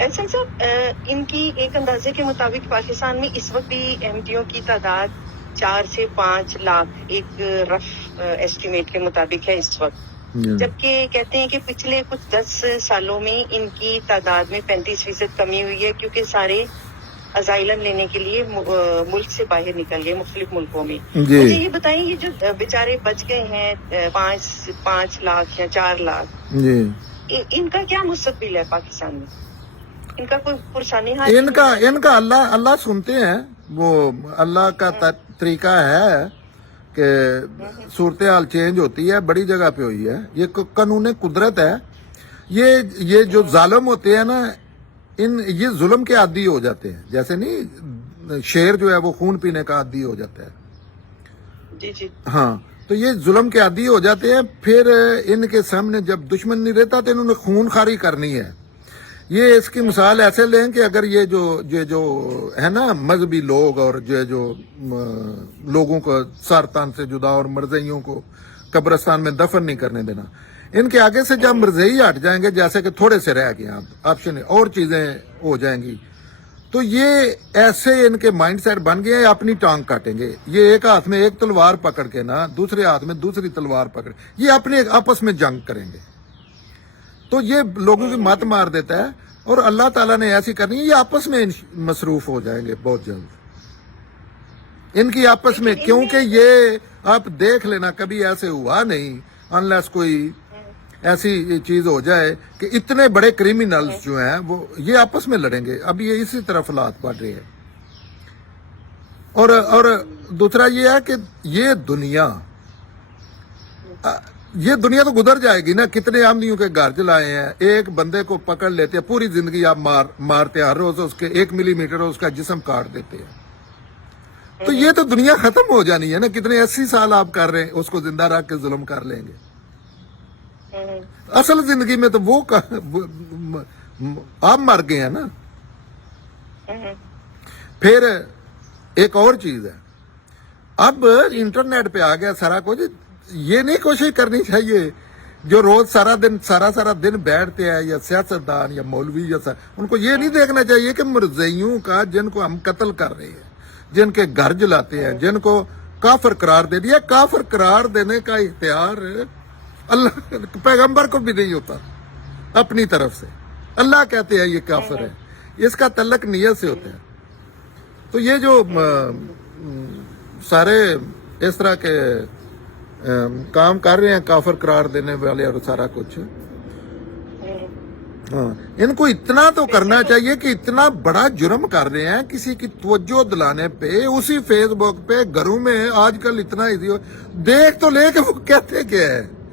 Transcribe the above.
एहसन साहब, इनकी एक अंदाजे के मुताबिक पाकिस्तान में इस वक्त भी अहमदियों की तादाद 4 से 5 लाख एक रफ एस्टिमेट के मुताबिक है इस वक्त, जबकि कहते हैं कि पिछले कुछ 10 सालों में इनकी तादाद में 35% कमी हुई है, क्योंकि सारे अजाइलम लेने के लिए मुल्क से बाहर निकल गए मुख्तलिफ मुल्कों में। मुझे ये बताएं, ये जो बेचारे बच गए हैं 5 लाख या 4 लाख, इनका क्या मुस्तकबिल है पाकिस्तान में? इनका कोई पुरसानी हाल? इनका अल्लाह सुनते हैं। वो अल्लाह का तरीका है कि सूरत हाल चेंज होती है, बड़ी जगह पे हुई है, ये कानून कुदरत है। ये जो जालिम होते हैं ना, ये जुल्म के आदी हो जाते हैं। जैसे नहीं शेर जो है वो खून पीने का आदी हो जाता है, जी जी, हाँ, तो ये जुल्म के आदी हो जाते हैं। फिर इनके सामने जब दुश्मन नहीं रहता तो इन्होंने खून खारी करनी है। ये इसकी मिसाल ऐसे लें कि अगर ये जो है ना मजहबी लोग और जो लोगों को सरतान से जुदा और मरज़इयों को कब्रिस्तान में दफन नहीं करने देना, इनके आगे से जब मरज़ई हट जाएंगे, जैसे कि थोड़े से रह गए ऑप्शन और चीजें हो जाएंगी, तो ये ऐसे इनके माइंड सेट बन गए, अपनी टांग काटेंगे। ये एक हाथ में एक तलवार पकड़ के ना दूसरे हाथ में दूसरी तलवार पकड़, ये अपने आपस में जंग करेंगे। तो ये लोगों की मत मार देता है, और अल्लाह ताला ने ऐसी करनी है, ये आपस में मसरूफ हो जाएंगे बहुत जल्द इनकी आपस में, क्योंकि ये आप देख लेना कभी ऐसे हुआ नहीं, अनलेस कोई ऐसी चीज हो जाए कि इतने बड़े क्रिमिनल्स जो हैं वो ये आपस में लड़ेंगे। अब ये इसी तरफ हालात बढ़ रहे हैं। और दूसरा ये है कि ये दुनिया तो गुजर जाएगी ना। कितने आमदियों के घर जलाए हैं, एक बंदे को पकड़ लेते हैं, पूरी जिंदगी आप मारते हर रोज उसके 1 मिलीमीटर उसका जिस्म काट देते हैं। तो ये तो दुनिया खत्म हो जानी है ना। कितने 80 साल आप कर रहे हैं, उसको जिंदा रख के जुल्म कर लेंगे। असल जिंदगी में तो वो आप मर गए हैं ना। फिर एक और चीज है, अब इंटरनेट पे आ गया सारा कुछ। ये नहीं कोशिश करनी चाहिए जो रोज सारा दिन बैठते हैं, या सियासतदान या मौलवी या उनको ये नहीं देखना चाहिए कि मरज़इयों का जिनको हम कत्ल कर रहे हैं, जिनके घर जलाते हैं, जिनको काफिर करार दे दिया। काफिर करार देने का इख्तियार अल्लाह पैगंबर को भी नहीं होता अपनी तरफ से। अल्लाह कहते हैं ये काफिर है, इसका तल्लक नियत से होता है। तो ये जो सारे इस तरह के काम कर रहे हैं, काफिर करार देने वाले और सारा कुछ, हाँ, इनको इतना तो करना चाहिए कि इतना बड़ा जुर्म कर रहे हैं, किसी की तवज्जो दिलाने पे, उसी फेसबुक पे घरों में आजकल इतना देख तो ले कि वो कहते क्या है।